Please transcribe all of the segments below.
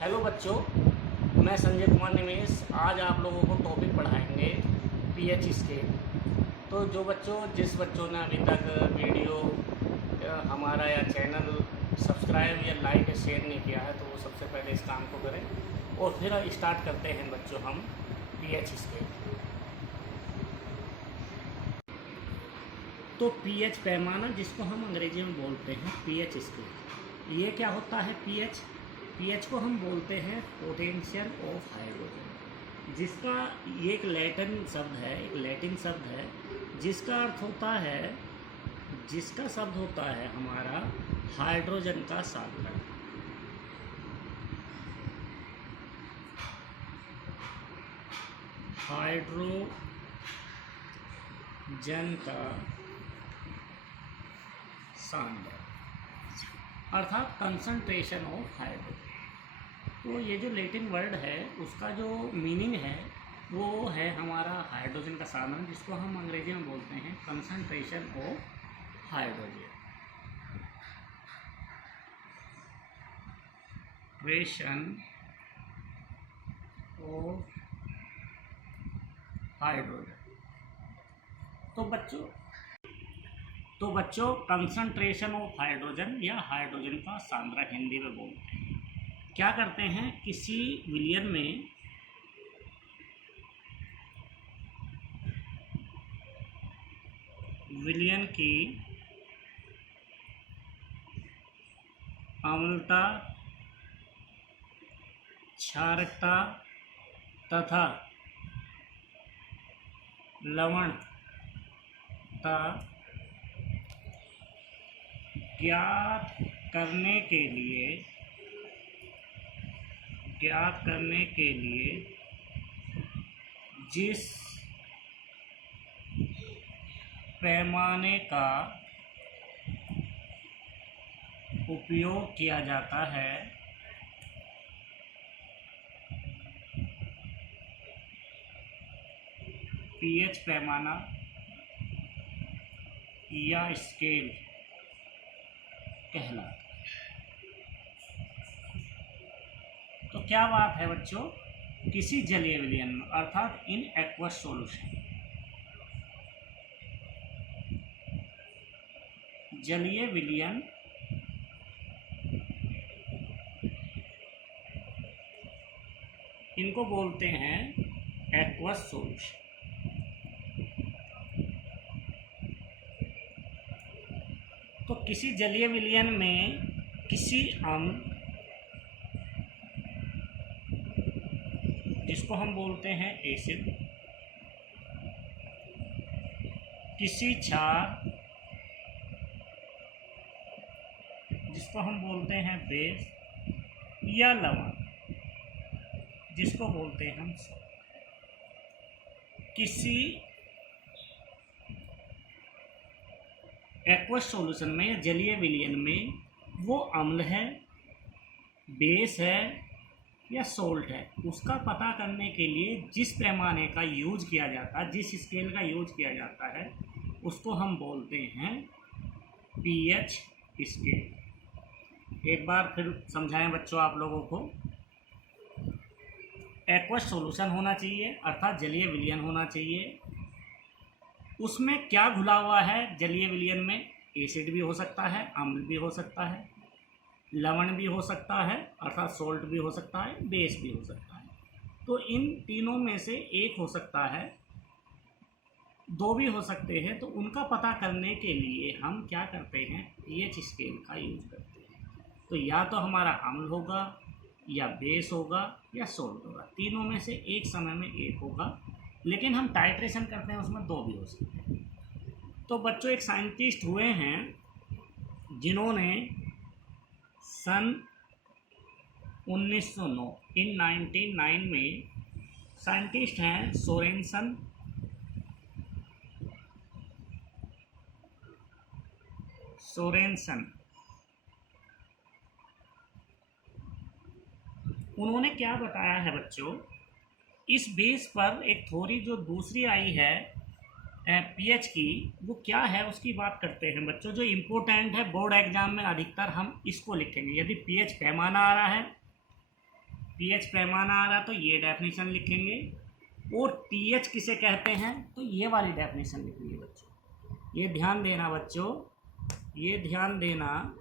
Hello बच्चों, मैं संजय कुमार निमेश आज आप लोगों को टॉपिक पढ़ाएंगे पीएच स्केल। तो जिस बच्चों ने अभी तक वीडियो हमारा या चैनल सब्सक्राइब या लाइक या शेयर नहीं किया है, तो वो सबसे पहले इस काम को करें और फिर स्टार्ट करते हैं बच्चों हम पीएच स्केल। तो पीएच पैमाना, जिसको हम अंग्रेजी में बोलते हैं पीएच स्केल, ये क्या होता है? पीएच को हम बोलते हैं पोटेंशियल ऑफ हाइड्रोजन, जिसका ये एक लैटिन शब्द है जिसका शब्द होता है हमारा हाइड्रोजन का सांद्रण। हाइड्रोजन का सांद्रण अर्थात कंसंट्रेशन ऑफ हाइड्रोजन। तो ये जो लैटिन वर्ड है उसका जो मीनिंग है वो है हमारा हाइड्रोजन का सांद्रण, जिसको हम अंग्रेजी में बोलते हैं concentration of hydrogen. Of hydrogen. तो बच्चों कंसंट्रेशन ऑफ हाइड्रोजन या हाइड्रोजन का सांद्रण हिंदी में बोलते हैं। क्या करते हैं, किसी विलयन की अम्लता, क्षारकता तथा लवणता ज्ञात करने के लिए जिस पैमाने का उपयोग किया जाता है पीएच पैमाना या स्केल कहलाता है। तो क्या बात है बच्चों, किसी जलीय विलयन में अर्थात इन एक्वस सॉल्यूशन, जलीय विलयन इनको बोलते हैं एक्वस सॉल्यूशन। तो किसी जलीय विलयन में किसी अम्ल, जिसको हम बोलते हैं एसिड, किसी क्षार, जिसको हम बोलते हैं बेस, या लवण, जिसको बोलते हैं हम सॉल्ट, किसी एक्वस सॉल्यूशन में या जलीय विलयन में वो अम्ल है, बेस है या सोल्ट है, उसका पता करने के लिए जिस पैमाने का यूज किया जाता है, जिस स्केल का यूज किया जाता है, उसको हम बोलते हैं पीएच स्केल। एक बार फिर समझाएं बच्चों आप लोगों को। एक्वस सॉल्यूशन होना चाहिए अर्थात जलीय विलयन होना चाहिए। उसमें क्या घुला हुआ है जलीय विलयन में? एसिड भी हो सकता है, अम्ल भी हो सकता है, लवण भी हो सकता है अर्थात सोल्ट भी हो सकता है, बेस भी हो सकता है। तो इन तीनों में से एक हो सकता है, दो भी हो सकते हैं। तो उनका पता करने के लिए हम क्या करते हैं, पीएच स्केल का यूज करते हैं। तो या तो हमारा अम्ल होगा या बेस होगा या सोल्ट होगा, तीनों में से एक समय में एक होगा, लेकिन हम टाइट्रेशन करते हैं उसमें दो भी हो सकते हैं। तो बच्चों एक साइंटिस्ट हुए हैं जिन्होंने सन 1909 में, साइंटिस्ट हैं सोरेनसन उन्होंने क्या बताया है बच्चों, इस बेस पर एक थ्योरी जो दूसरी आई है पीएच की, वो क्या है उसकी बात करते हैं बच्चों। जो इम्पोर्टेंट है बोर्ड एग्जाम में अधिकतर हम इसको लिखेंगे। यदि पीएच पैमाना आ रहा है पीएच पैमाना आ रहा तो ये डेफिनेशन लिखेंगे, और टीएच किसे कहते हैं तो ये वाली डेफिनेशन लिखेंगे बच्चों। ये ध्यान देना बच्चों, ये ध्यान देना।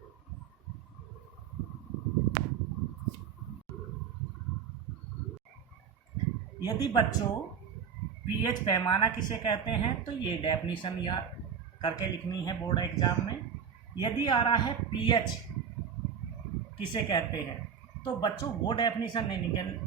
यदि बच्चों पीएच पैमाना किसे कहते हैं तो ये डेफिनेशन याद करके लिखनी है बोर्ड एग्जाम में। यदि आ रहा है पीएच किसे कहते हैं तो बच्चों वो डेफिनेशन नहीं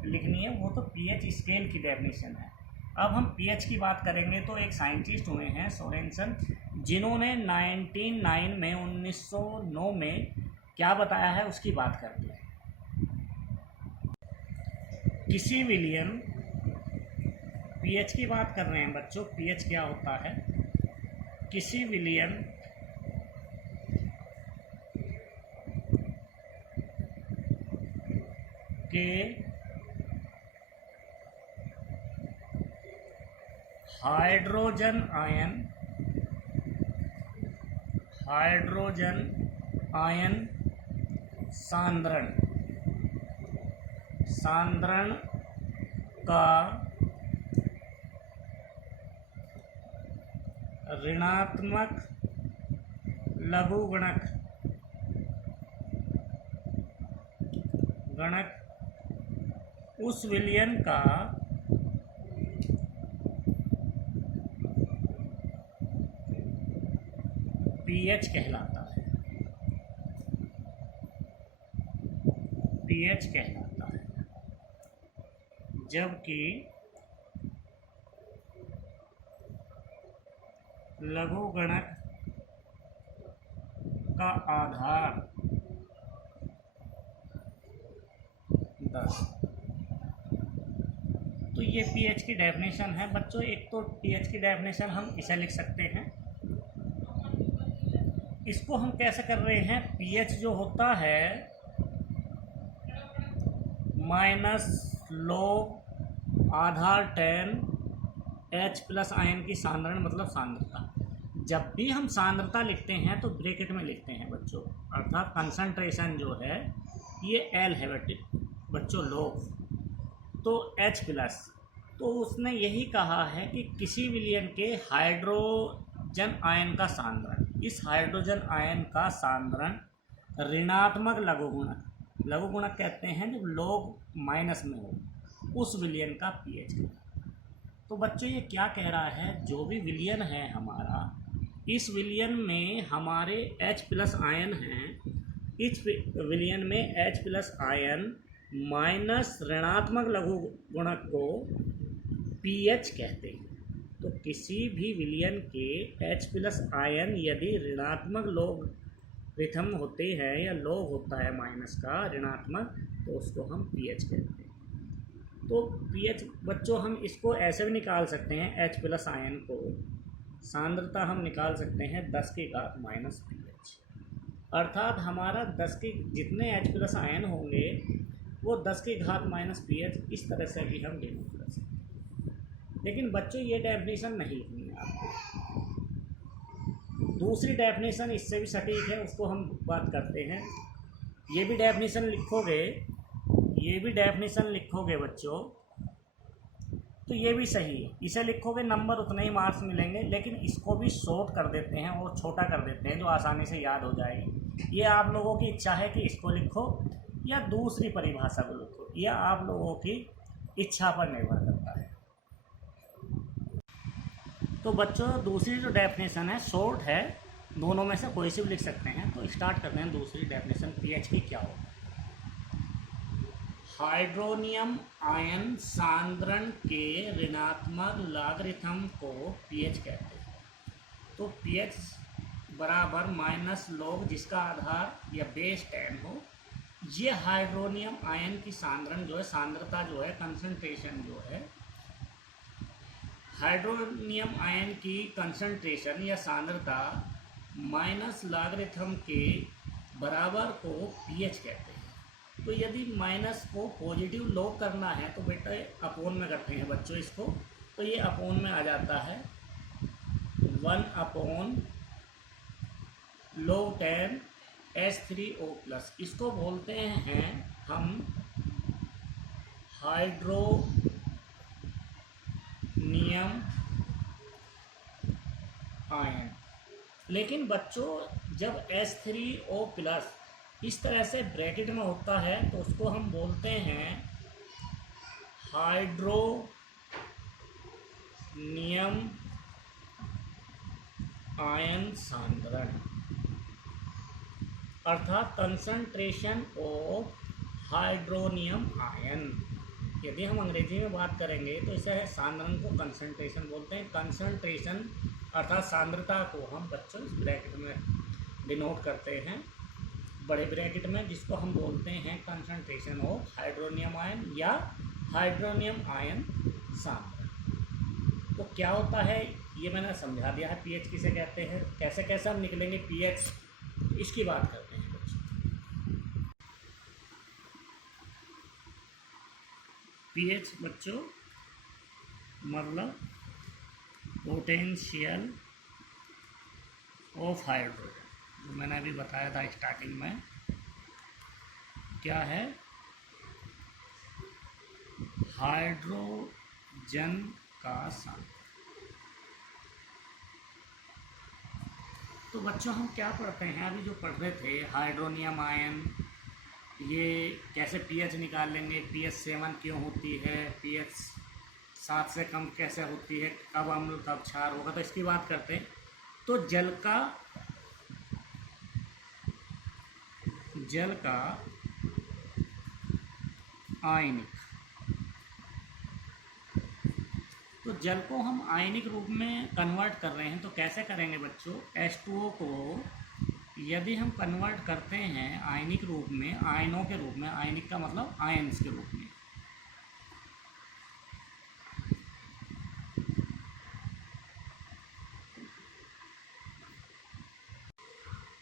लिखनी है, वो तो पीएच स्केल की डेफिनेशन है। अब हम पीएच की बात करेंगे तो एक साइंटिस्ट हुए हैं सोरेनसन, जिन्होंने 1909 में क्या बताया है उसकी बात करते हैं। किसी विलियन, पीएच की बात कर रहे हैं बच्चों, पीएच क्या होता है। किसी विलियन के हाइड्रोजन आयन सांद्रण का ऋणात्मक लघुगणक उस विलयन का पीएच कहलाता है। पीएच कहलाता है। जबकि लघुगणक का आधार 10। तो ये पीएच की डेफिनेशन है बच्चों। एक तो पीएच की डेफिनेशन हम इसे लिख सकते हैं, इसको हम कैसे कर रहे हैं, पीएच जो होता है माइनस log आधार 10 H प्लस आयन की सांद्रण मतलब सांद्रता। जब भी हम सांद्रता लिखते हैं तो ब्रैकेट में लिखते हैं बच्चों, अर्थात कंसंट्रेशन जो है ये L है बच्चों log, तो H प्लस। तो उसने यही कहा है कि किसी विलयन के हाइड्रोजन आयन का सांद्रण, इस हाइड्रोजन आयन का सांद्रण ऋणात्मक लघुगुणक कहते हैं जब log माइनस में हो, उस विलयन का पीएच है। तो बच्चों ये क्या कह रहा है, जो भी विलयन है हमारा, इस विलयन में हमारे H प्लस आयन हैं, इस विलयन में H प्लस आयन माइनस ऋणात्मक लघुगुणक को पीएच कहते हैं। तो किसी भी विलयन के H प्लस आयन यदि ऋणात्मक लोगरिथम होते हैं या log होता है माइनस का ऋणात्मक, तो उसको हम पीएच कहते हैं। तो पीएच बच्चों हम इसको ऐसे भी निकाल सकते हैं, H प्लस आयन को सांद्रता हम निकाल सकते हैं 10 की घात माइनस पीएच, अर्थात हमारा 10 के जितने H प्लस आयन होंगे वो 10 की घात माइनस पीएच, इस तरह से भी हम डिनोट कर सकते हैं। लेकिन बच्चों ये डेफिनेशन नहीं लिखनी है आपको, दूसरी डेफिनेशन इससे भी सटीक है, उसको हम बात करते हैं। ये भी डेफिनेशन लिखोगे बच्चों तो ये भी सही है, इसे लिखोगे नंबर उतने ही मार्क्स मिलेंगे, लेकिन इसको भी शॉर्ट कर देते हैं और छोटा कर देते हैं जो आसानी से याद हो जाएगी। ये आप लोगों की इच्छा है कि इसको लिखो या दूसरी परिभाषा को लिखो, यह आप लोगों की इच्छा पर निर्भर करता है। तो बच्चों दूसरी जो डेफिनेशन है शॉर्ट है, दोनों में से कोई सी भी लिख सकते हैं। तो स्टार्ट करते हैं दूसरी डेफिनेशन पीएच की क्या होगा। हाइड्रोनियम आयन सांद्रण के ऋणात्मक लॉगरिथम को पीएच कहते हैं। तो पीएच बराबर माइनस log जिसका आधार या बेस 10 हो, ये हाइड्रोनियम आयन की सांद्रण जो है, सांद्रता जो है, कंसंट्रेशन जो है, हाइड्रोनियम आयन की कंसंट्रेशन या सांद्रता माइनस लॉगरिथम के बराबर को पीएच कहते हैं। तो यदि माइनस को पॉजिटिव log करना है तो बेटा अपोन में करते हैं बच्चों इसको, तो ये अपोन में आ जाता है 1/log 10 H3O+, इसको बोलते हैं हम हाइड्रोनियम आयन। लेकिन बच्चों जब H3O+ इस तरह से ब्रैकेट में होता है तो उसको हम बोलते हैं हाइड्रोनियम आयन सांद्रण, अर्थात कंसंट्रेशन ऑफ हाइड्रोनियम आयन। यदि हम अंग्रेजी में बात करेंगे तो इसे सांद्रण को कंसंट्रेशन बोलते हैं। कंसंट्रेशन अर्थात सांद्रता को हम बच्चों इस ब्रैकेट में डिनोट करते हैं, बड़े ब्रैकेट में, जिसको हम बोलते हैं कंसंट्रेशन ऑफ हाइड्रोनियम आयन या हाइड्रोनियम आयन सांद्रण। तो क्या होता है ये मैंने समझा दिया है, पीएच किसे कहते हैं, कैसे कैसे हम निकलेंगे पीएच, इसकी बात करते हैं बच्चों। पीएच बच्चों मतलब पोटेंशियल ऑफ हाइड्रोजन, जो मैंने अभी बताया था स्टार्टिंग में, क्या है, हाइड्रोजन का सांद्रण। तो बच्चों हम क्या पढ़ते हैं, अभी जो पढ़ रहे थे हाइड्रोनियम आयन, ये कैसे पीएच निकाल लेंगे, पीएच 7 क्यों होती है, पीएच 7 से कम कैसे होती है, कब अम्ल कब क्षार होगा, तो इसकी बात करते हैं। तो जल का आयनिक, तो जल को हम आयनिक रूप में कन्वर्ट कर रहे हैं, तो कैसे करेंगे बच्चों, H2O को यदि हम कन्वर्ट करते हैं आयनिक रूप में, आयनों के रूप में, आयनिक का मतलब आयन्स के रूप में,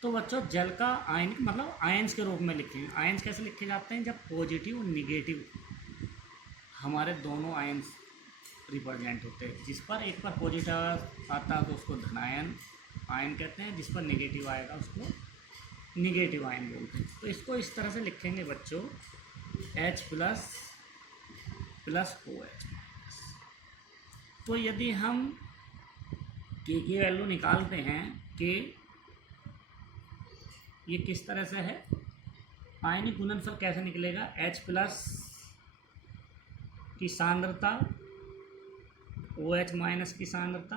तो बच्चों जल का आयनिक मतलब आयन्स के रूप में लिखेंगे। आयन्स कैसे लिखे जाते हैं, जब पॉजिटिव और निगेटिव हमारे दोनों आयन्स रिप्रेजेंट होते हैं। जिस पर एक पर पॉजिटिव आता है तो उसको धनायन आयन कहते हैं, जिस पर नेगेटिव आएगा उसको निगेटिव आयन बोलते हैं। तो इसको इस तरह से लिखेंगे बच्चों, H प्लस OH। तो यदि हम K की वैल्यू निकालते हैं, K ये किस तरह से है, आयनिक गुणनफल कैसे निकलेगा, H प्लस की सांद्रता OH माइनस की सांद्रता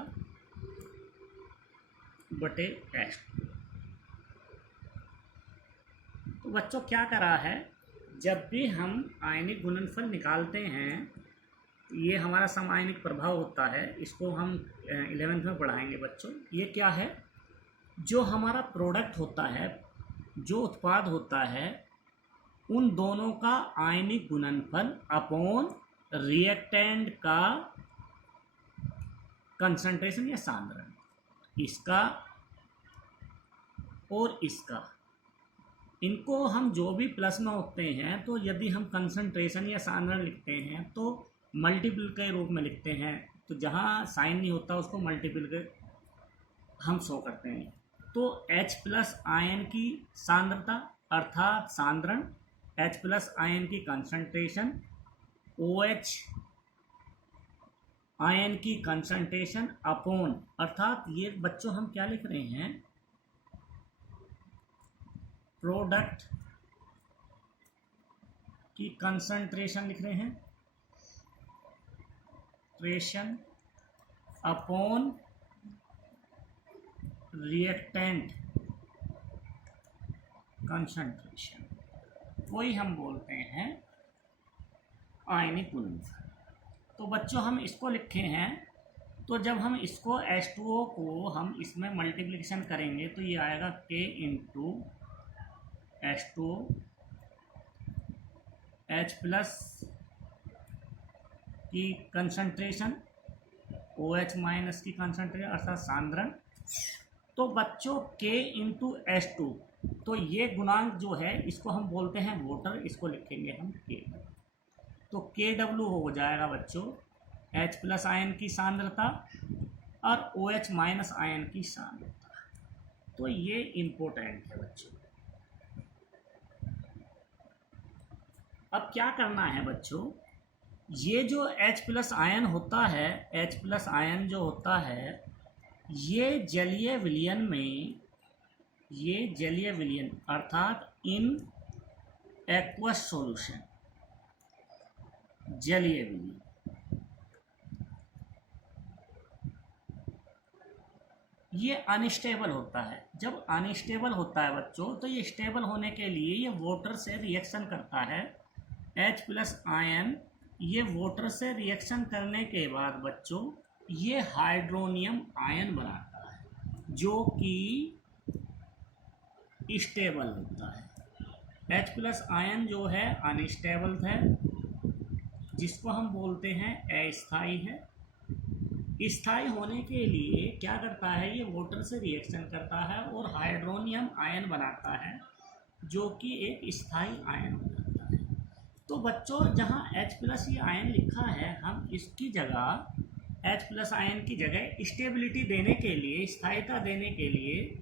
बटे H। तो बच्चों क्या करा है, जब भी हम आयनिक गुणनफल निकालते हैं, ये हमारा समआयनिक प्रभाव होता है, इसको हम 11th में पढ़ाएंगे बच्चों। ये क्या है, जो हमारा प्रोडक्ट होता है, जो उत्पाद होता है, उन दोनों का आयनिक गुणनफल अपॉन रिएक्टेंट का कंसंट्रेशन या सांद्रण, इसका और इसका, इनको हम जो भी प्लस में होते हैं, तो यदि हम कंसंट्रेशन या सांद्रण लिखते हैं तो मल्टीपल के रूप में लिखते हैं। तो जहाँ साइन नहीं होता उसको मल्टीपल के हम शो करते हैं। तो H प्लस आयन की सांद्रता अर्थात सांद्रण, H प्लस आयन की कंसंट्रेशन, OH आयन की कंसंट्रेशन अपॉन, अर्थात ये बच्चों हम क्या लिख रहे हैं, प्रोडक्ट की कंसंट्रेशन लिख रहे हैं, ट्रेशन अपॉन रिएक्टेंट कंसंट्रेशन, वही हम बोलते हैं आयनिक गुणनफल। तो बच्चों हम इसको लिखे हैं, तो जब हम इसको H2O को हम इसमें मल्टीप्लिकेशन करेंगे तो ये आएगा K into H2O, H plus की कंसंट्रेशन, OH माइनस की कंसंट्रेशन अर्थात सांद्रण। तो बच्चों K इंटू H2, तो ये गुणांक जो है इसको हम बोलते हैं वोटर, इसको लिखेंगे हम K। तो KW हो जाएगा बच्चों H प्लस आयन की सांद्रता और OH माइनस आयन की सांद्रता। तो ये इम्पोर्टेंट है बच्चों। अब क्या करना है बच्चों, ये जो H प्लस आयन होता है, H प्लस आयन जो होता है, ये जलीय विलयन अर्थात इन एक्वस सॉल्यूशन, जलीय विलयन, ये अनस्टेबल होता है। जब अनस्टेबल होता है बच्चों, तो ये स्टेबल होने के लिए ये वाटर से रिएक्शन करता है। H प्लस आयन ये वाटर से रिएक्शन करने के बाद बच्चों ये हाइड्रोनियम आयन बनाता है, जो कि स्टेबल होता है। H प्लस आयन जो है अनस्टेबल है, जिसको हम बोलते हैं अस्थाई है। स्थायी होने के लिए क्या करता है, ये वाटर से रिएक्शन करता है और हाइड्रोनियम आयन बनाता है, जो कि एक स्थायी आयन हो जाता है। तो बच्चों जहाँ H प्लस ये आयन लिखा है, हम इसकी जगह H प्लस आयन की जगह स्टेबिलिटी देने के लिए, स्थायिता देने के लिए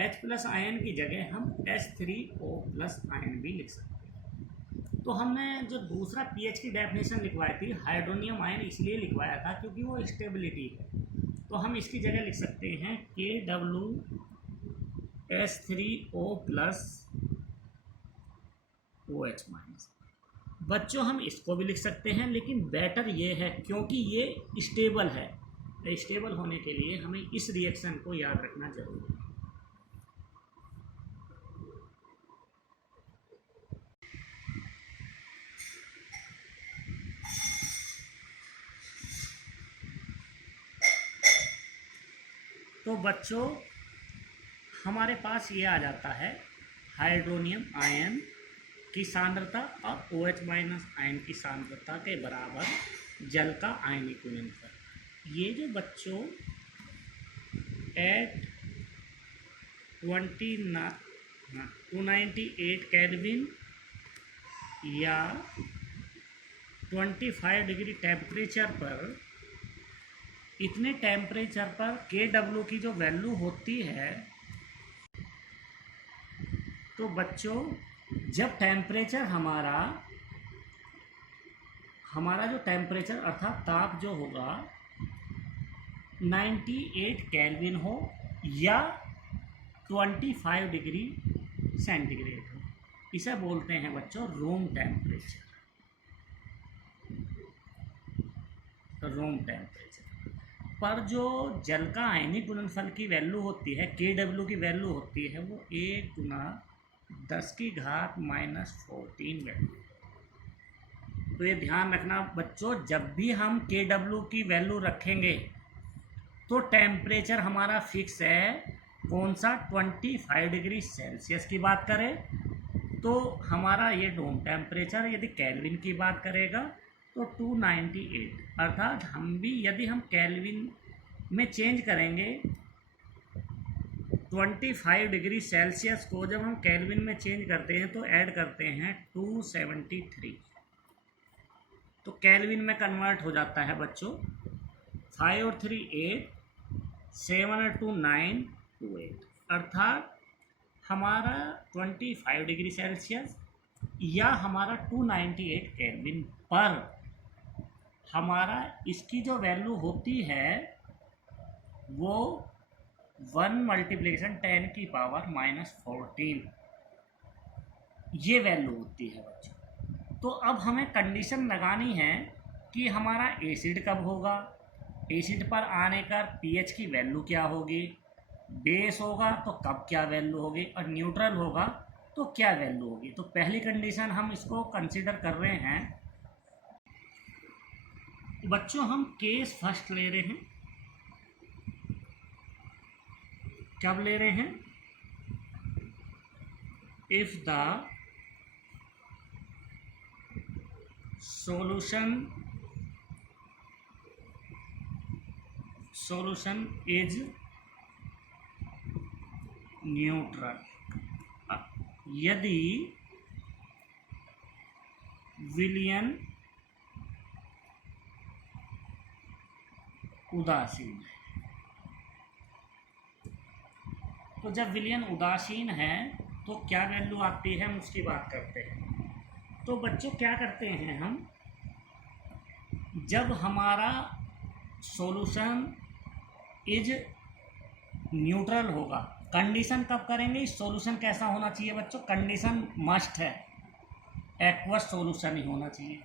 H प्लस आयन की जगह हम H3O प्लस आयन भी लिख सकते हैं। तो हमने जो दूसरा पीएच की डेफिनेशन लिखवाई थी, हाइड्रोनियम आयन इसलिए लिखवाया था क्योंकि वो स्टेबिलिटी है। तो हम इसकी जगह लिख सकते हैं KWH3O प्लस OH माइनस। बच्चों हम इसको भी लिख सकते हैं, लेकिन बेटर ये है क्योंकि ये स्टेबल है। स्टेबल होने के लिए हमें इस रिएक्शन को याद रखना जरूरी है। तो बच्चों हमारे पास ये आ जाता है हाइड्रोनियम आयन की सांद्रता और OH माइनस आयन की सांद्रता के बराबर जल का आयनिक गुणनफल। ये जो बच्चों एट 298 केल्विन या 25 डिग्री टेम्परेचर पर, इतने टेम्परेचर पर KW की जो वैल्यू होती है, तो बच्चों जब टेम्परेचर हमारा जो टेम्परेचर अर्थात ताप जो होगा 98 केल्विन हो या 25 डिग्री सेंटीग्रेड हो, इसे बोलते हैं बच्चों रूम टेम्परेचर। रूम टेम्परेचर पर जो जल का आयनिक गुणनफल की वैल्यू होती है, KW की वैल्यू होती है, वो 1 × 10⁻⁻14 वैल्यू। तो ये ध्यान रखना बच्चों, जब भी हम KW की वैल्यू रखेंगे तो टेम्परेचर हमारा फिक्स है। कौन सा? 25 डिग्री सेल्सियस की बात करें तो हमारा ये रूम टेम्परेचर, यदि केल्विन की बात करेगा तो 298, अर्थात यदि हम केल्विन में चेंज करेंगे 25 डिग्री सेल्सियस को, जब हम केल्विन में चेंज करते हैं तो ऐड करते हैं 273, तो केल्विन में कन्वर्ट हो जाता है बच्चों 5 और 3 8, 7 और 2 9 2 8, अर्थात हमारा 25 डिग्री सेल्सियस या हमारा 298 केल्विन पर हमारा इसकी जो वैल्यू होती है वो 1 × 10⁻⁻14 ये वैल्यू होती है बच्चों। तो अब हमें कंडीशन लगानी है कि हमारा एसिड कब होगा, एसिड पर आने का पीएच की वैल्यू क्या होगी, बेस होगा तो कब क्या वैल्यू होगी, और न्यूट्रल होगा तो क्या वैल्यू होगी। तो पहली कंडीशन हम इसको कंसीडर कर रहे हैं बच्चों, हम केस फर्स्ट ले रहे हैं। कब ले रहे हैं? If the solution is neutral, यदि विलयन उदासीन है। तो जब विलयन उदासीन है तो क्या वैल्यू आती है, हम उसकी बात करते हैं। तो बच्चों क्या करते हैं हम, जब हमारा सॉल्यूशन इज न्यूट्रल होगा, कंडीशन कब करेंगे, सॉल्यूशन कैसा होना चाहिए बच्चों, कंडीशन मस्ट है एक्वस सॉल्यूशन ही होना चाहिए।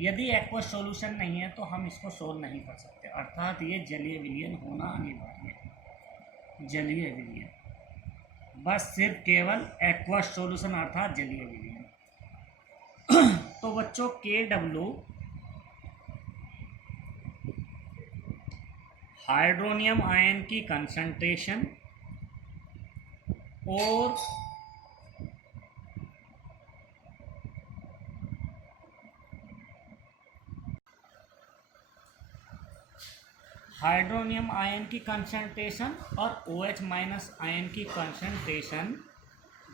यदि एक्वस सॉल्यूशन नहीं है तो हम इसको सोल्व नहीं कर सकते, अर्थात ये जलीय विलयन होना अनिवार्य है, जलीय विलयन, बस सिर्फ केवल एक्वस सॉल्यूशन अर्थात जलीय विलयन। तो बच्चों KW हाइड्रोनियम आयन की कंसंट्रेशन और हाइड्रोनियम आयन की कंसंट्रेशन और OH माइनस आयन की कंसंट्रेशन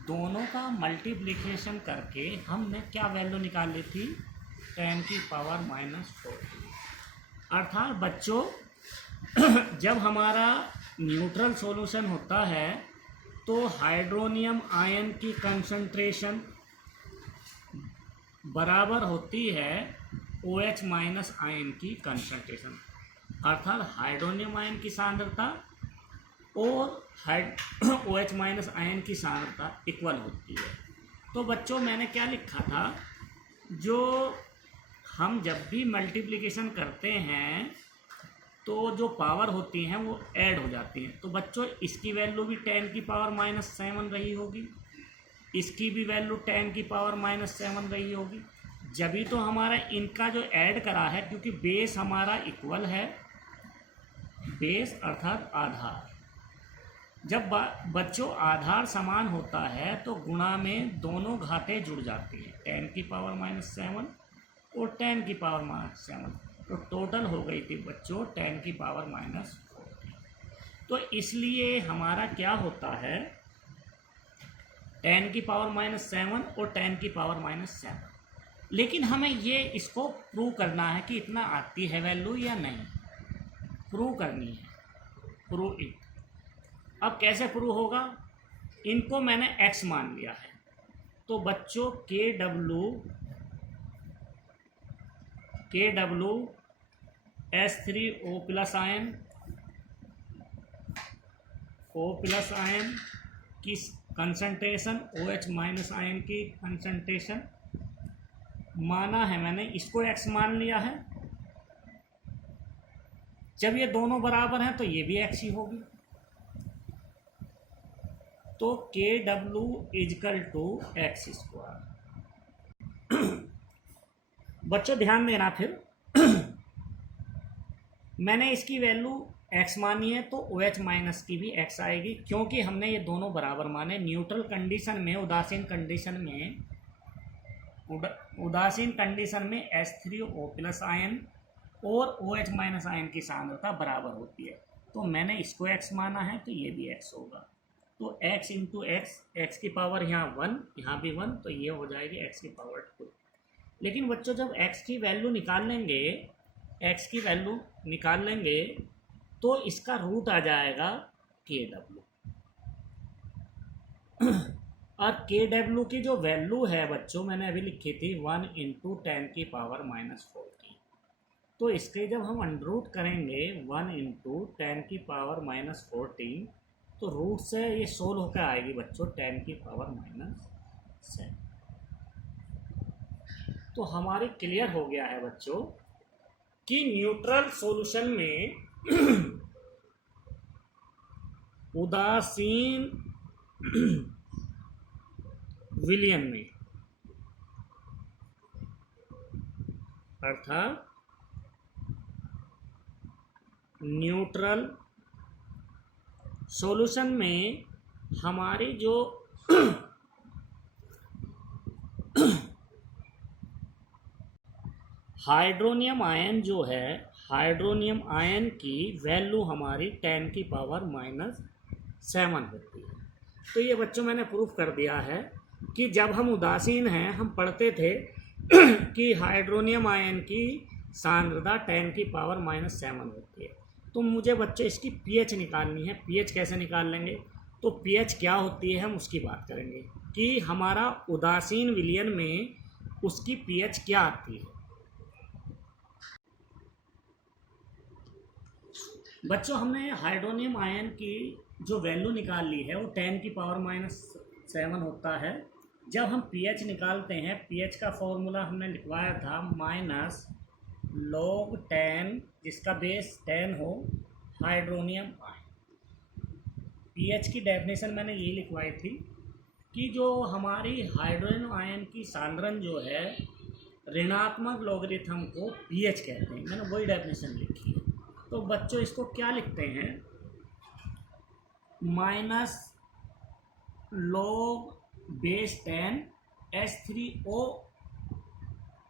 दोनों का मल्टीप्लिकेशन करके हमने क्या वैल्यू निकाल ली थी, 10⁻⁴। अर्थात बच्चों जब हमारा न्यूट्रल सॉल्यूशन होता है तो हाइड्रोनियम आयन की कंसंट्रेशन बराबर होती है OH माइनस आयन की कंसंट्रेशन, अर्थात हाइड्रोनियम आयन की सांद्रता और OH माइनस आयन की सांद्रता इक्वल होती है। तो बच्चों मैंने क्या लिखा था, जो हम जब भी मल्टीप्लिकेशन करते हैं तो जो पावर होती हैं वो ऐड हो जाती हैं। तो बच्चों इसकी वैल्यू भी 10⁻⁷ रही होगी, इसकी भी वैल्यू 10⁻⁷ रही होगी, जभी तो हमारा इनका जो ऐड करा है, क्योंकि बेस हमारा इक्वल है, बेस अर्थात आधार, जब बच्चों आधार समान होता है तो गुणा में दोनों घातें जुड़ जाती हैं, 10⁻⁷ और 10⁻⁷, तो टोटल हो गई थी बच्चों 10⁻⁴। तो इसलिए हमारा क्या होता है, 10⁻⁷ और 10⁻⁷। लेकिन हमें ये इसको प्रूव करना है कि इतना आती है वैल्यू या नहीं, प्रूव करनी है, प्रूव इट। अब कैसे प्रूव होगा, इनको मैंने x मान लिया है, तो बच्चों KW H3O+ आयन की कंसंट्रेशन, OH माइनस आयन की कंसंट्रेशन माना है मैंने, इसको x मान लिया है। जब ये दोनों बराबर हैं तो ये भी x ही होगी, तो KW = x²। बच्चों ध्यान देना, फिर मैंने इसकी वैल्यू x मानी है तो OH माइनस की भी x आएगी, क्योंकि हमने ये दोनों बराबर माने। न्यूट्रल कंडीशन में, उदासीन कंडीशन में H3O+ आयन और OH माइनस आयन की सांद्रता बराबर होती है, तो मैंने इसको x माना है तो ये भी x होगा। तो x × x की पावर यहाँ 1, यहाँ भी 1, तो ये हो जाएगी x की पावर 2। लेकिन बच्चों जब x की वैल्यू निकाल लेंगे तो इसका रूट आ जाएगा KW, और KW की जो वैल्यू है बच्चों मैंने अभी लिखी थी 1 × 10⁻⁴। तो इसके जब हम अंडररूट करेंगे 1 × 10⁻⁴, तो रूट से ये सोल्व होकर आएगी बच्चों 10⁻⁷। तो हमारी क्लियर हो गया है बच्चों कि न्यूट्रल सॉल्यूशन में उदासीन विलयन में, अर्थात न्यूट्रल सॉल्यूशन में हमारी जो हाइड्रोनियम आयन जो है, हाइड्रोनियम आयन की वैल्यू हमारी 10⁻⁷ होती है। तो ये बच्चों मैंने प्रूफ कर दिया है कि जब हम उदासीन हैं, हम पढ़ते थे कि हाइड्रोनियम आयन की सांद्रता 10⁻⁷ होती है। तो मुझे बच्चों इसकी pH निकालनी है। pH कैसे निकाल लेंगे, तो pH क्या होती है हम उसकी बात करेंगे। कि हमारा उदासीन विलयन में उसकी पीएच क्या आती है। बच्चों, हमने हाइड्रोनियम आयन की जो वैल्यू निकाल ली है वो 10⁻⁷ होता है। जब हम पीएच निकालते हैं, पीएच का फॉर्मूला हमने लिखवाया था माइनस log 10, जिसका बेस 10 हो, हाइड्रोनियम आयन। पीएच की डेफिनेशन मैंने ये लिखवाई थी कि जो हमारी हाइड्रोजन आयन की सांद्रण जो है ऋणात्मक लॉगरिथम को पीएच कहते हैं। मैंने वही डेफिनेशन लिखी है। तो बच्चों इसको क्या लिखते हैं, minus log base 10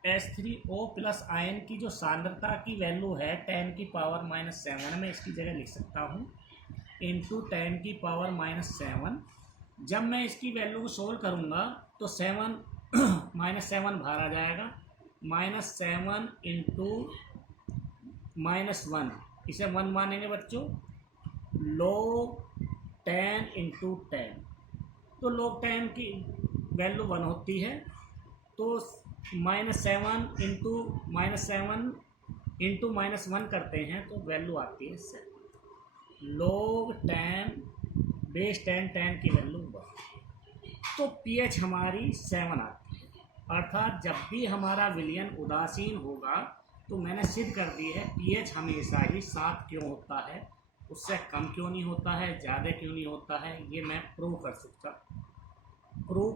H3O plus ion की जो सांद्रता की वैल्यू है 10⁻⁷, में इसकी जगह लिख सकता हूँ इंटू 10⁻⁷। जब मैं इसकी वैल्यू को सोल्व करूँगा तो 7 -7 बाहर आ जाएगा, -7 इंटू -1, इसे 1 मानेंगे बच्चों, log 10 इंटू 10। तो log 10 की वैल्यू 1 होती है, तो -7 इंटू -7 इंटू -1 करते हैं तो वैल्यू आती है 7। log 10 बेस 10 की वैल्यू 1, तो पीएच हमारी 7 आती है। अर्थात जब भी हमारा विलयन उदासीन होगा तो मैंने सिद्ध कर दी है पीएच हमेशा ही 7 क्यों होता है, उससे कम क्यों नहीं होता है, ज़्यादा क्यों नहीं होता है। ये मैं प्रूव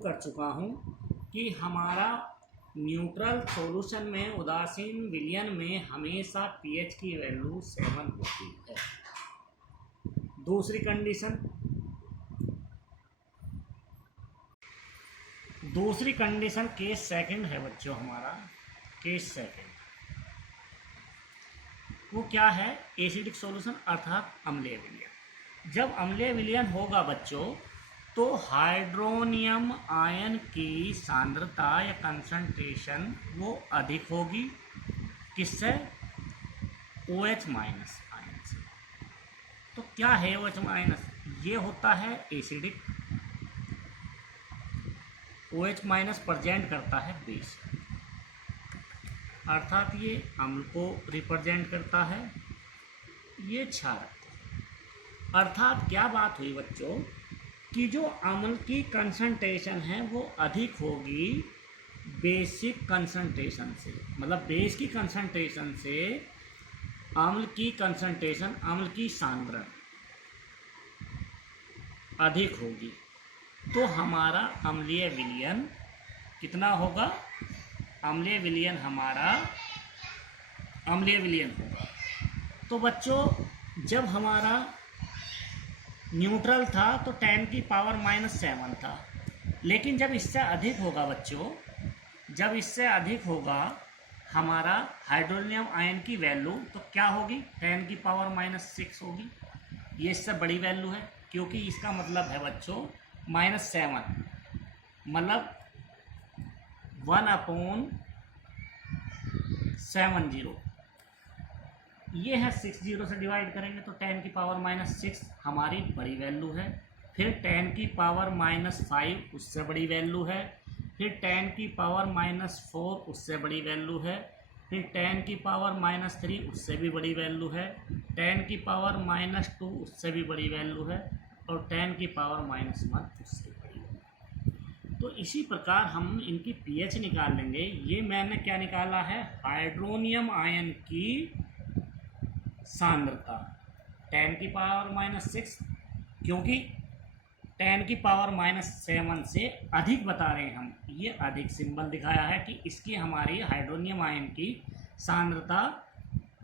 कर चुका हूँ कि हमारा न्यूट्रल सॉल्यूशन में उदासीन विलयन में हमेशा पीएच की वैल्यू 7 होती है। दूसरी कंडीशन केस सेकंड है बच्चों। हमारा केस सेकंड वो क्या है, एसिडिक सॉल्यूशन अर्थात अम्लीय विलयन। जब अम्लीय विलयन होगा बच्चों तो हाइड्रोनियम आयन की सांद्रता या कंसंट्रेशन वो अधिक होगी, किससे, OH माइनस आयन से। तो क्या है OH माइनस, ये होता है एसिडिक। OH माइनस प्रेजेंट करता है बेस, अर्थात ये अम्ल को रिप्रेजेंट करता है, ये क्षारक। अर्थात क्या बात हुई बच्चों कि जो अम्ल की कंसंट्रेशन है वो अधिक होगी बेसिक कंसंट्रेशन से, मतलब बेस की कंसंट्रेशन से अम्ल की कंसंट्रेशन, अम्ल की सांद्रण अधिक होगी। तो हमारा अम्लीय विलयन कितना होगा, अम्लीय विलयन हमारा अम्लीय विलयन होगा। तो बच्चों जब हमारा न्यूट्रल था तो 10⁻⁷ था, लेकिन जब इससे अधिक होगा बच्चों, जब इससे अधिक होगा हमारा हाइड्रोनियम आयन की वैल्यू, तो क्या होगी, 10⁻⁻6 होगी। ये इससे बड़ी वैल्यू है, क्योंकि इसका मतलब है बच्चों -7, मतलब 1/70। ये है 6 0 से डिवाइड करेंगे तो 10⁻⁻6 हमारी बड़ी वैल्यू है। फिर 10⁻⁻5 उससे बड़ी वैल्यू है। फिर 10⁻⁻4 उससे बड़ी वैल्यू है। फिर 10⁻⁻3 उससे भी बड़ी वैल्यू है। 10⁻⁻2 उससे भी बड़ी वैल्यू है, और 10⁻⁻1 उससे बड़ी वैल्यू है। तो इसी प्रकार हम इनकी पीएच निकाल लेंगे। ये मैंने क्या निकाला है, हाइड्रोनियम आयन की सांद्रता 10⁻⁻6, क्योंकि 10⁻⁻7 से अधिक बता रहे हैं हम, ये अधिक सिंबल दिखाया है कि इसकी हमारी हाइड्रोनियम आयन की सांद्रता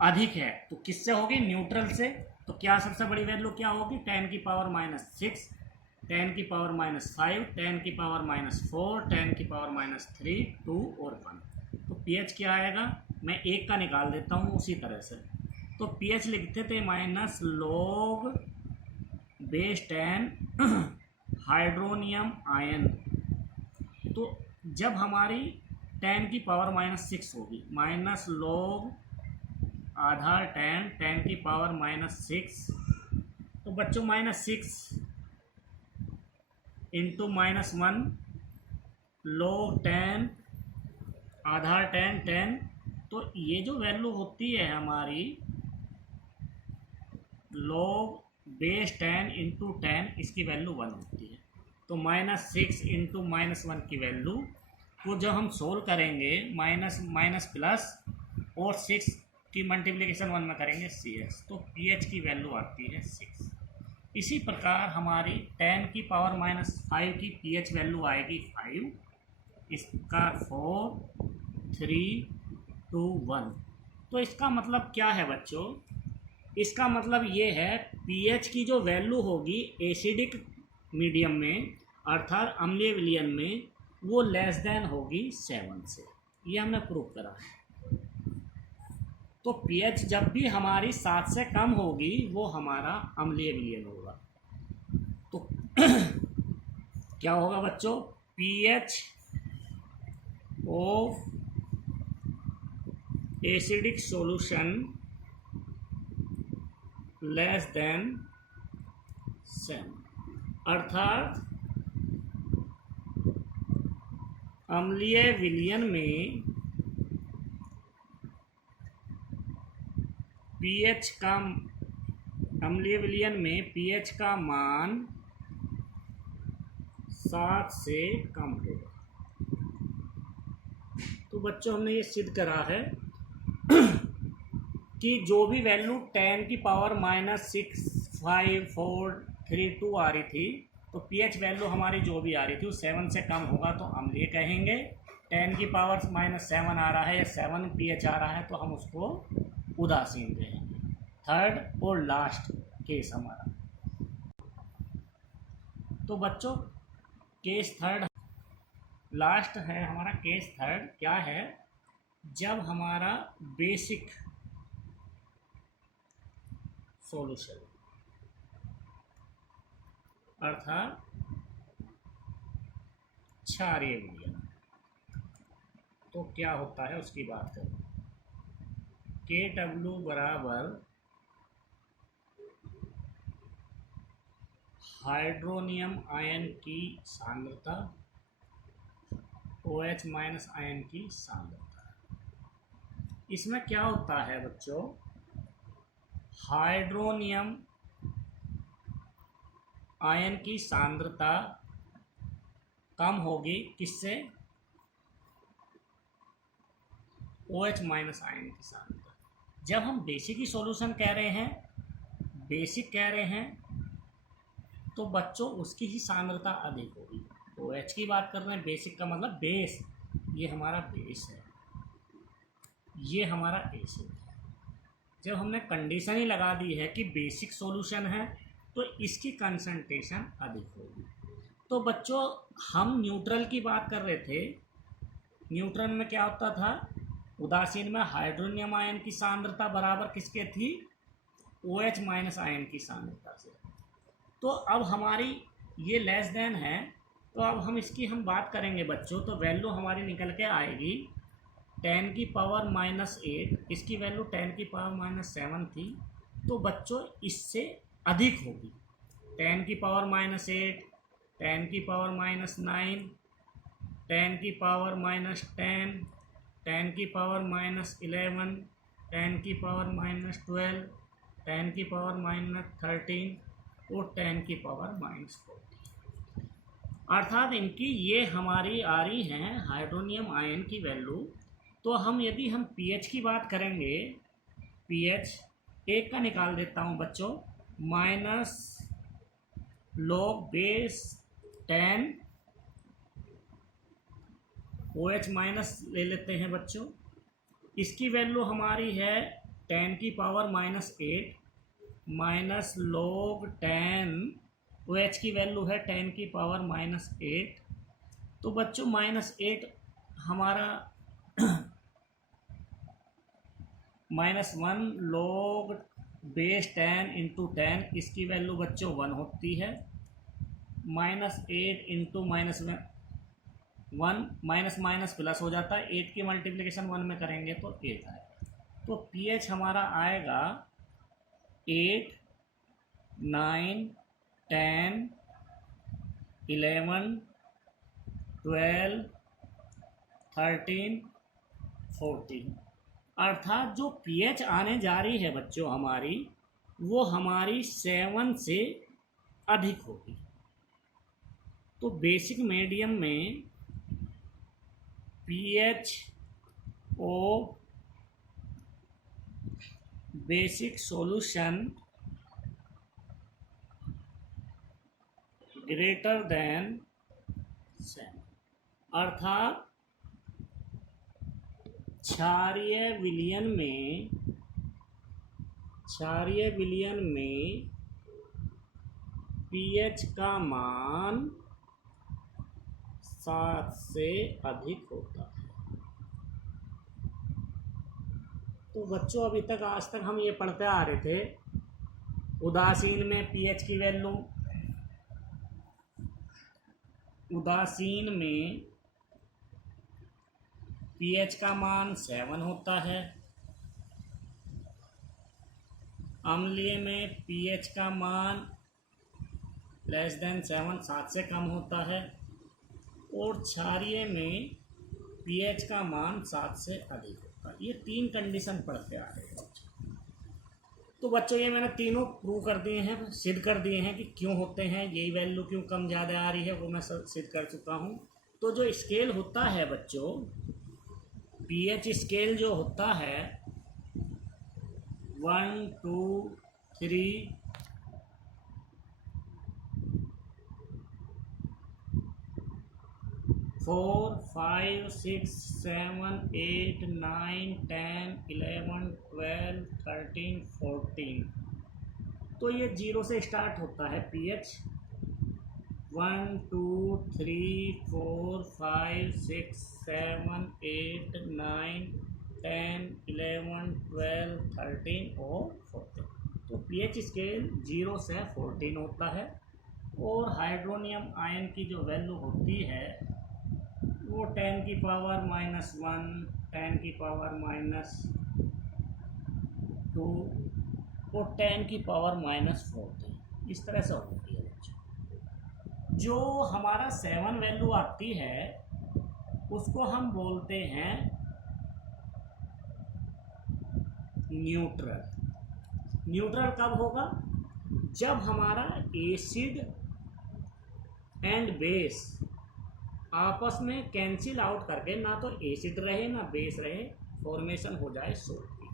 अधिक है। तो किससे होगी, न्यूट्रल से। तो क्या सबसे बड़ी वैल्यू क्या होगी, 10⁻⁻6, 10⁻⁻5, 10⁻⁻4, 10⁻⁻3, 2 और 1। तो पीएच क्या आएगा, मैं एक का निकाल देता हूँ उसी तरह से। तो पीएच लिखते थे -log बेस 10 हाइड्रोनियम आयन। तो जब हमारी 10⁻⁻6 होगी, -log आधार 10⁻⁻6, तो बच्चों -6 इंटू -1 log 10 आधार 10, तो ये जो वैल्यू होती है हमारी log बेस 10 इंटू 10, इसकी वैल्यू 1 होती है। तो -6 इंटू -1 की वैल्यू को जब हम सोल्व करेंगे माइनस माइनस प्लस और 6 की मल्टीप्लिकेशन 1 में करेंगे 6, तो pH की वैल्यू आती है 6। इसी प्रकार हमारी 10 की पावर -5 की pH वैल्यू आएगी 5, इसका 4 3 2 1। तो इसका मतलब क्या है बच्चों? इसका मतलब ये है pH की जो वैल्यू होगी एसिडिक मीडियम में अर्थात अम्लीय विलयन में, वो लेस देन होगी 7 से। ये हमने प्रूव करा है। तो pH जब भी हमारी 7 से कम होगी वो हमारा अम्लीय विलयन होगा। तो क्या होगा बच्चों? pH of acidic solution less than 7, अर्थात अम्लीय विलयन में pH का अम्लीय विलयन में pH का मान 7 से कम होगा। तो बच्चों हमने ये सिद्ध करा है कि जो भी वैल्यू 10 की पावर -6 5 4 3 2 आ रही थी, तो pH वैल्यू हमारी जो भी आ रही थी वो 7 से कम होगा तो अम्लीय कहेंगे। 10 की पावर -7 आ रहा है या 7 pH आ रहा है तो हम उसको उदासीन कहेंगे। थर्ड और लास्ट केस हमारा, तो बच्चों केस थर्ड लास्ट है हमारा। केस थर्ड क्या है? जब हमारा बेसिक सॉल्यूशन अर्थात क्षारीय विलयन, तो क्या होता है उसकी बात करें। KW बराबर हाइड्रोनियम आयन की सांद्रता OH माइनस आयन की सांद्रता। इसमें क्या होता है बच्चों? हाइड्रोनियम आयन की सांद्रता कम होगी किससे? OH माइनस आयन की सांद्रता। जब हम बेसिक ही सॉल्यूशन कह रहे हैं, बेसिक कह रहे हैं, तो बच्चों उसकी ही सांद्रता अधिक होगी। OH की बात कर रहे हैं, बेसिक का मतलब बेस, ये हमारा बेस है, ये हमारा एसिड है। जब हमने कंडीशन ही लगा दी है कि बेसिक सॉल्यूशन है तो इसकी कंसंट्रेशन अधिक होगी। तो बच्चों हम न्यूट्रल की बात कर रहे थे। न्यूट्रल में क्या होता था? उदासीन में हाइड्रोनियम आयन की सांद्रता बराबर किसके थी? OH माइनस आयन की सांद्रता से। तो अब हमारी ये लेस देन है, तो अब हम इसकी बात करेंगे बच्चों, तो वैल्यू हमारी निकल के आएगी 10 की पावर -8, इसकी वैल्यू 10 की पावर -7 थी, तो बच्चों इससे अधिक होगी। 10 की पावर -8, 10 की पावर -9, 10 की पावर -10, 10 की पावर -11, 10 की पावर -12, 10 की पावर -13 और 10 की पावर -14, अर्थात इनकी ये हमारी आ रही हैं हाइड्रोनियम आयन की वैल्यू। तो हम यदि हम pH की बात करेंगे, pH एक का निकाल देता हूँ बच्चों, minus log base 10 OH minus ले लेते हैं बच्चों, इसकी वैल्यू हमारी है 10 की पावर -8 माइनस log 10, OH की वैल्यू है 10 की पावर -8। तो बच्चों -8 हमारा -1 log बेस 10 इंटू 10, इसकी वैल्यू बच्चों 1 होती है। -8 इंटू -1 माइनस माइनस प्लस हो जाता है, 8 की मल्टीप्लिकेशन 1 में करेंगे तो 8 आएगा। तो pH हमारा आएगा 8 9 10 11 12, 13, 14, अर्थात जो पीएच आने जा रही है बच्चों हमारी, वो हमारी 7 से अधिक होगी। तो बेसिक मीडियम में पीएच ओ बेसिक सॉल्यूशन ग्रेटर देन 7, अर्थात क्षारीय विलयन में पीएच का मान 7 से अधिक होता है। तो बच्चों अभी तक आज तक हम ये पढ़ते आ रहे थे, उदासीन में पीएच की वैल्यू, उदासीन में पीएच का मान 7 होता है, अम्लीय में पीएच का मान लेस देन 7, 7 से कम होता है, और क्षारीय में पीएच का मान 7 से अधिक होता है। ये 3 कंडीशन पढ़ते आ रहे हैं बच्चों। तो बच्चों ये मैंने तीनों प्रूव कर दिए हैं, सिद्ध कर दिए हैं कि क्यों होते हैं, यही वैल्यू क्यों कम ज़्यादा आ रही है, वो मैं सिद्ध कर चुका हूँ। तो जो स्केल होता है बच्चों, पीएच स्केल जो होता है 1, 2, 3, 4, 5, 6, 7, 8, 9, 10, 11, 12, 13, 14। तो ये 0 से स्टार्ट होता है पीएच। 1, 2, 3, 4, 5, 6, 7, 8, 9, 10, 11, 12, 13 और 14। तो पीएच स्केल 0 से 14 होता है। और हाइड्रोनियम आयन की जो वैल्यू होती है वो 10 की पावर -1, 10 की पावर -2 और 10 की पावर -14, इस तरह से होती है बच्चों। जो हमारा 7 वैल्यू आती है उसको हम बोलते हैं न्यूट्रल। न्यूट्रल कब होगा? जब हमारा एसिड एंड बेस आपस में कैंसिल आउट करके ना तो एसिड रहे ना बेस रहे, फॉर्मेशन हो जाए सोल्ट की,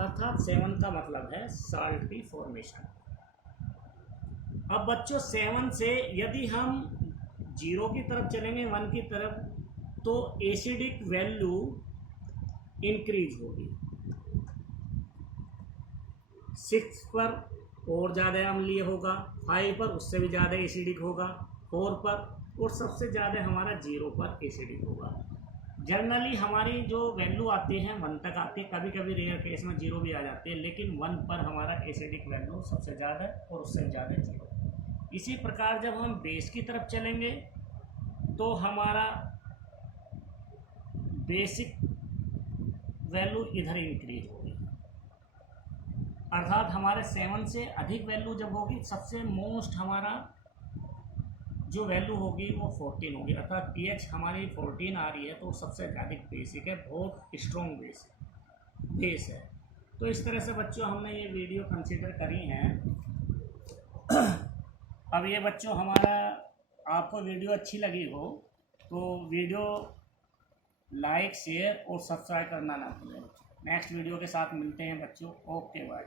अर्थात 7 का मतलब है साल्ट की फॉर्मेशन। अब बच्चों 7 से यदि हम 0 की तरफ चलेंगे, 1 की तरफ, तो एसिडिक वैल्यू इंक्रीज होगी। 6 पर और ज़्यादा अम्लीय होगा, 5 पर उससे भी ज़्यादा एसिडिक होगा, 4 पर, और सबसे ज़्यादा हमारा 0 पर एसिडिक होगा। जनरली हमारी जो वैल्यू आती है 1 तक आती है, कभी कभी रेयर केस में 0 भी आ जाती है, लेकिन 1 पर हमारा एसिडिक वैल्यू सबसे ज़्यादा और उससे ज़्यादा 0। इसी प्रकार जब हम बेस की तरफ चलेंगे तो हमारा बेसिक वैल्यू इधर इंक्रीज होगी, अर्थात हमारे 7 से अधिक वैल्यू जब होगी, सबसे मोस्ट हमारा जो वैल्यू होगी वो 14 होगी, अर्थात पीएच हमारी 14 आ रही है तो सबसे अधिक बेसिक है, बहुत स्ट्रॉन्ग बेस है। तो इस तरह से बच्चों हमने ये वीडियो कंसीडर करी हैं। अब ये बच्चों हमारा आपको वीडियो अच्छी लगी हो तो वीडियो लाइक, शेयर और सब्सक्राइब करना ना भूलें। नेक्स्ट वीडियो के साथ मिलते हैं बच्चों। Okay bye.